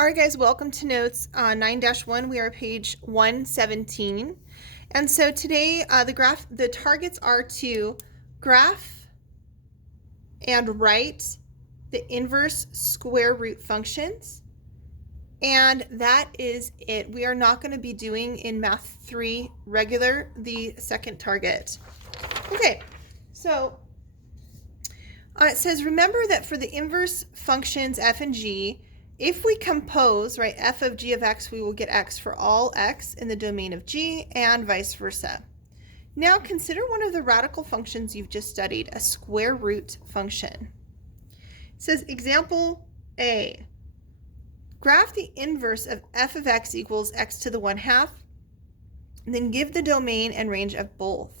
All right, guys, welcome to Notes 9-1. We are page 117. And so today, the targets are to graph and write the inverse square root functions. And that is it. We are not going to be doing in Math 3 regular the second target. Okay, so it says, remember that for the inverse functions f and g, if we compose, right, f of g of x, we will get x for all x in the domain of g and vice versa. Now consider one of the radical functions you've just studied, a square root function. It says, example A, graph the inverse of f of x equals x to the 1/2, and then give the domain and range of both.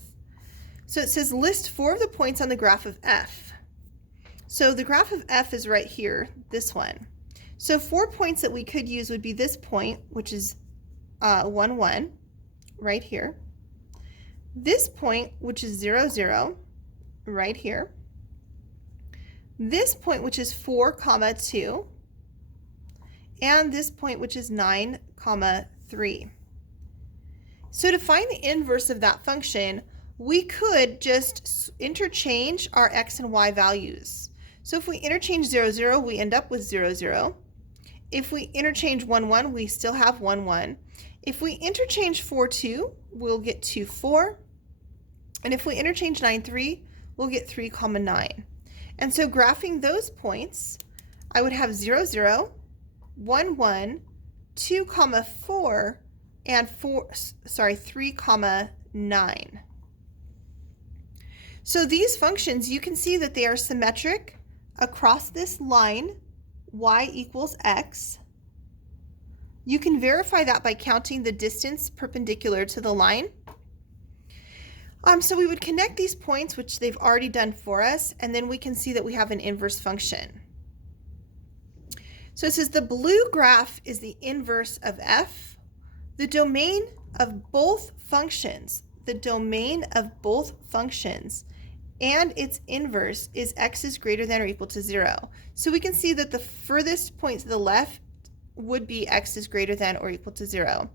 So it says list 4 of the points on the graph of f. So the graph of f is right here, this one. So 4 points that we could use would be this point, which is 1, 1, right here. This point, which is 0, 0, right here. This point, which is 4, 2. And this point, which is 9, 3. So to find the inverse of that function, we could just interchange our x and y values. So if we interchange 0, 0, we end up with 0, 0. If we interchange 1, 1, we still have 1, 1. If we interchange 4, 2, we'll get 2, 4. And if we interchange 9, 3, we'll get 3, 9. And so graphing those points, I would have 0, 0, 1, 1, 2, 4, and 3, 9. So these functions, you can see that they are symmetric across this line, y equals x. You can verify that by counting the distance perpendicular to the line. So we would connect these points, which they've already done for us, and then we can see that we have an inverse function. So it says the blue graph is the inverse of f. The domain of both functions, and its inverse is x is greater than or equal to 0. So we can see that the furthest point to the left would be x is greater than or equal to 0.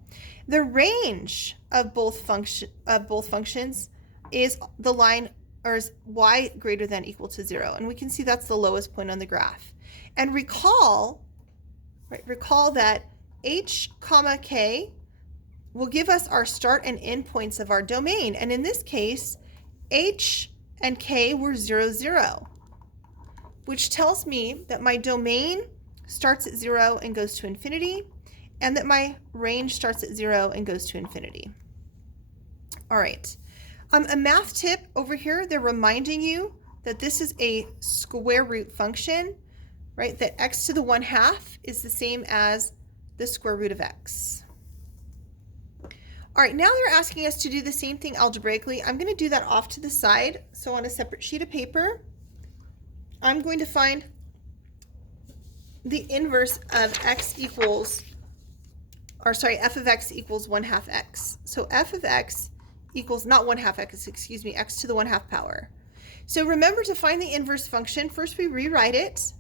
The range of both functions is the line, or is y greater than or equal to 0. And we can see that's the lowest point on the graph. And recall that h, k will give us our start and end points of our domain. And in this case, h and k were 0, 0, which tells me that my domain starts at 0 and goes to infinity, and that my range starts at 0 and goes to infinity. All right. A math tip over here, they're reminding you that this is a square root function, right? That x to the 1/2 is the same as the square root of x. All right, now they're asking us to do the same thing algebraically. I'm going to do that off to the side. So on a separate sheet of paper, I'm going to find the inverse of f of x equals 1/2 x. So f of x equals, not 1/2 x, excuse me, x to the 1/2 power. So remember, to find the inverse function, first we rewrite it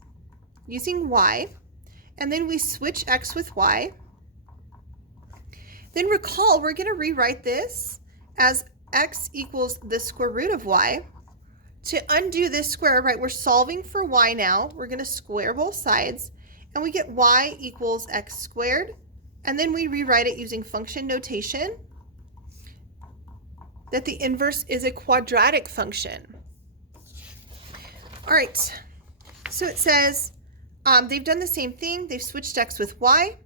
using y, and then we switch x with y. Then recall, we're going to rewrite this as x equals the square root of y. To undo this square, right, we're solving for y now. We're going to square both sides, and we get y equals x squared. And then we rewrite it using function notation, that the inverse is a quadratic function. All right, so it says they've done the same thing. They've switched x with y.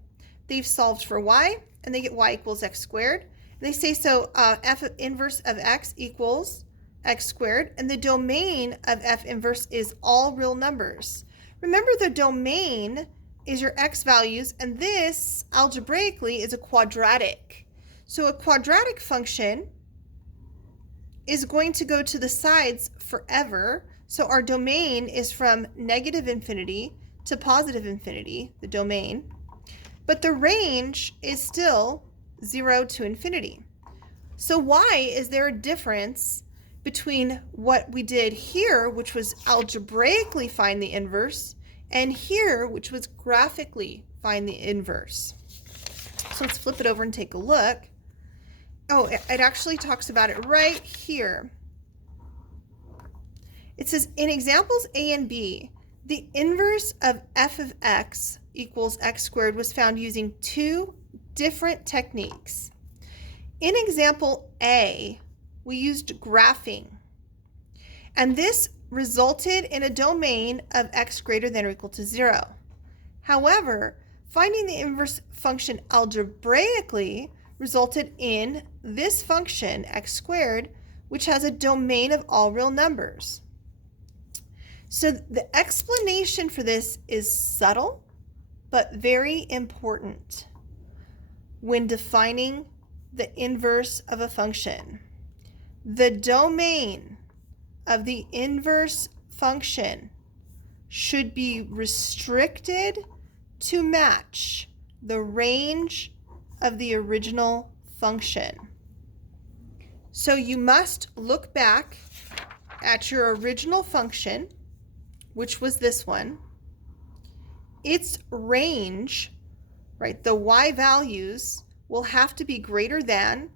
They've solved for y, and they get y equals x squared. And they say, so f inverse of x equals x squared, and the domain of f inverse is all real numbers. Remember, the domain is your x values, and this algebraically is a quadratic. So a quadratic function is going to go to the sides forever. So our domain is from negative infinity to positive infinity, the domain. But the range is still 0 to infinity. So why is there a difference between what we did here, which was algebraically find the inverse, and here, which was graphically find the inverse. So let's flip it over and take a look. Oh, it actually talks about it right here. It says, in examples A and B, the inverse of f of x equals x squared was found using two different techniques. In example A, we used graphing, and this resulted in a domain of x greater than or equal to 0. However, finding the inverse function algebraically resulted in this function, x squared, which has a domain of all real numbers. So the explanation for this is subtle, but very important when defining the inverse of a function. The domain of the inverse function should be restricted to match the range of the original function. So you must look back at your original function, which was this one. Its range, right, the y values will have to be greater than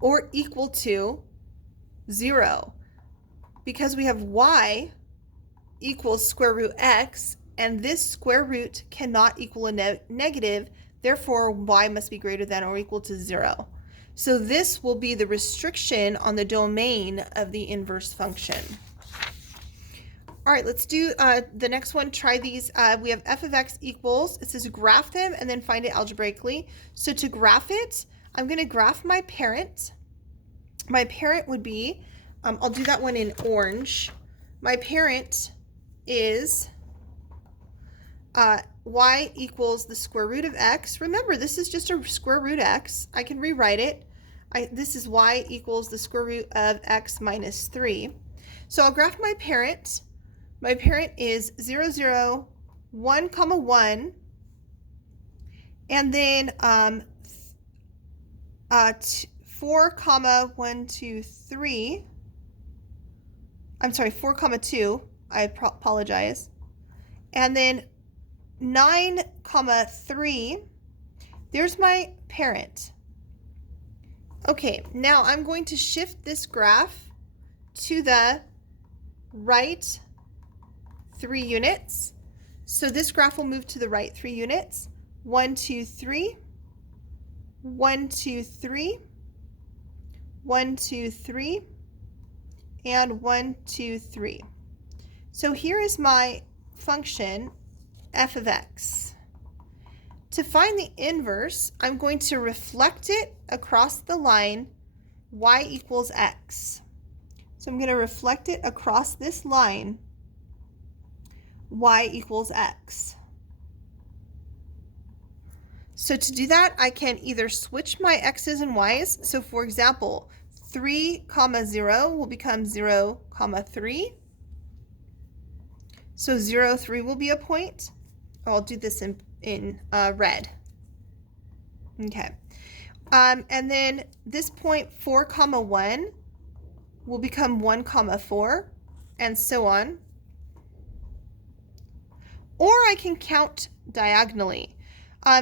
or equal to 0, because we have y equals square root x, and this square root cannot equal a negative, therefore y must be greater than or equal to 0. So this will be the restriction on the domain of the inverse function. All right, let's do the next one. Try these. We have f of x equals, it says graph them and then find it algebraically. So to graph it, I'm going to graph my parent. My parent would be, I'll do that one in orange. My parent is y equals the square root of x. Remember, this is just a square root x. I can rewrite it. This is y equals the square root of x minus 3. So I'll graph my parent. My parent is 0, 0, 1, 1, and then 4, 1, 2, 3. I'm sorry, 4, 2. I apologize. And then 9, 3. There's my parent. Okay, now I'm going to shift this graph to the right 3 units. So this graph will move to the right 3 units. 1, 2, 3. 1, 2, 3. 1, 2, 3. And 1, 2, 3. So here is my function f of x. To find the inverse, I'm going to reflect it across the line y equals x. So I'm going to reflect it across this line y equals x. So to do that, I can either switch my x's and y's. So for example, 3, 0 will become 0, 3. So 0, 3 will be a point. I'll do this in red. Okay. And then this point 4, 1 will become 1, 4, and so on. Or I can count diagonally.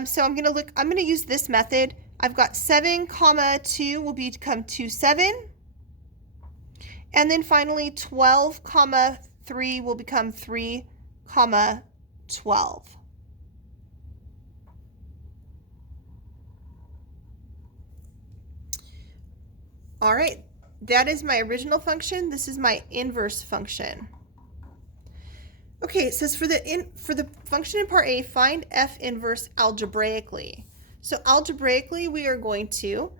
So I'm going to use this method. I've got 7, 2 will become 2, 7. And then finally 12, 3 will become 3, 12. All right, that is my original function. This is my inverse function. Okay, it says for the function in part A, find f inverse algebraically. So algebraically, we are going to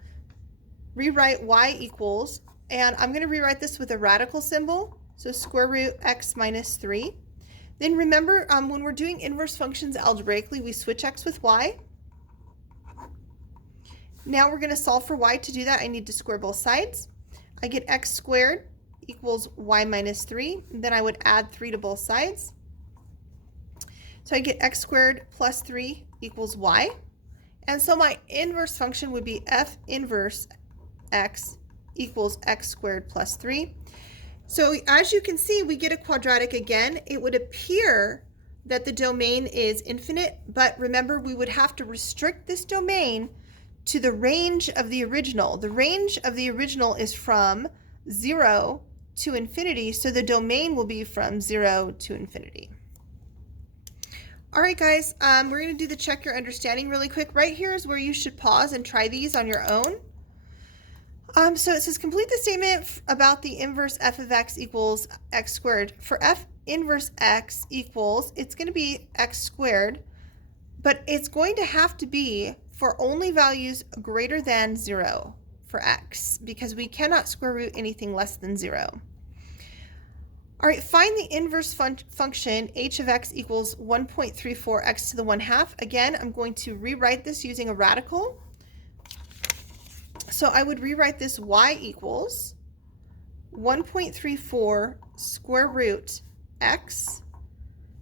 rewrite y equals, and I'm going to rewrite this with a radical symbol, so square root x minus 3. Then remember, when we're doing inverse functions algebraically, we switch x with y. Now we're going to solve for y. To do that, I need to square both sides. I get x squared equals y minus 3. And then I would add 3 to both sides. So I get x squared plus 3 equals y. And so my inverse function would be f inverse x equals x squared plus 3. So as you can see, we get a quadratic again. It would appear that the domain is infinite, but remember we would have to restrict this domain to the range of the original. The range of the original is from 0 to infinity, so the domain will be from 0 to infinity. All right, guys, we're going to do the check your understanding really quick. Right here is where you should pause and try these on your own. So it says complete the statement about the inverse f of x equals x squared. For f inverse x equals, it's going to be x squared, but it's going to have to be for only values greater than 0 for x, because we cannot square root anything less than 0. All right, find the inverse function h of x equals 1.34 x to the 1/2. Again, I'm going to rewrite this using a radical. So I would rewrite this y equals 1.34 square root x,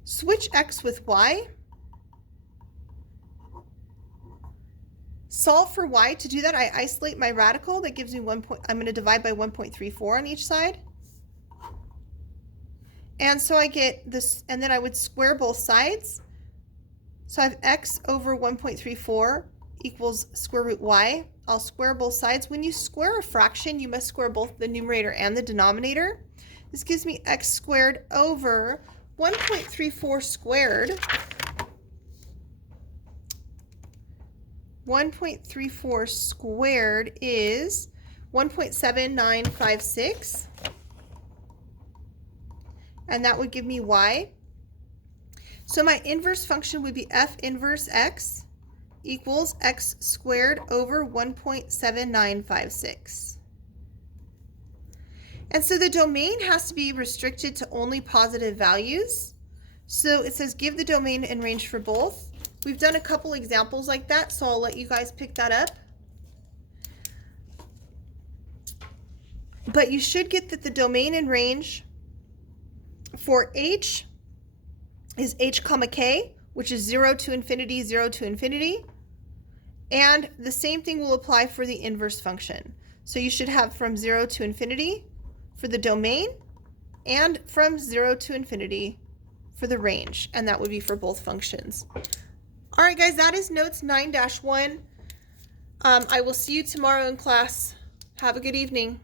switch x with y, solve for y. To do that, I isolate my radical. That gives me I'm going to divide by 1.34 on each side. And so I get this, and then I would square both sides. So I have x over 1.34 equals square root y. I'll square both sides. When you square a fraction, you must square both the numerator and the denominator. This gives me x squared over 1.34 squared. 1.34 squared is 1.7956. And that would give me y. So my inverse function would be f inverse x equals x squared over 1.7956. And so the domain has to be restricted to only positive values. So it says give the domain and range for both. We've done a couple examples like that, so I'll let you guys pick that up. But you should get that the domain and range for h is h comma k, which is 0 to infinity, 0 to infinity. And the same thing will apply for the inverse function. So you should have from 0 to infinity for the domain and from 0 to infinity for the range. And that would be for both functions. All right, guys, that is notes 9-1. I will see you tomorrow in class. Have a good evening.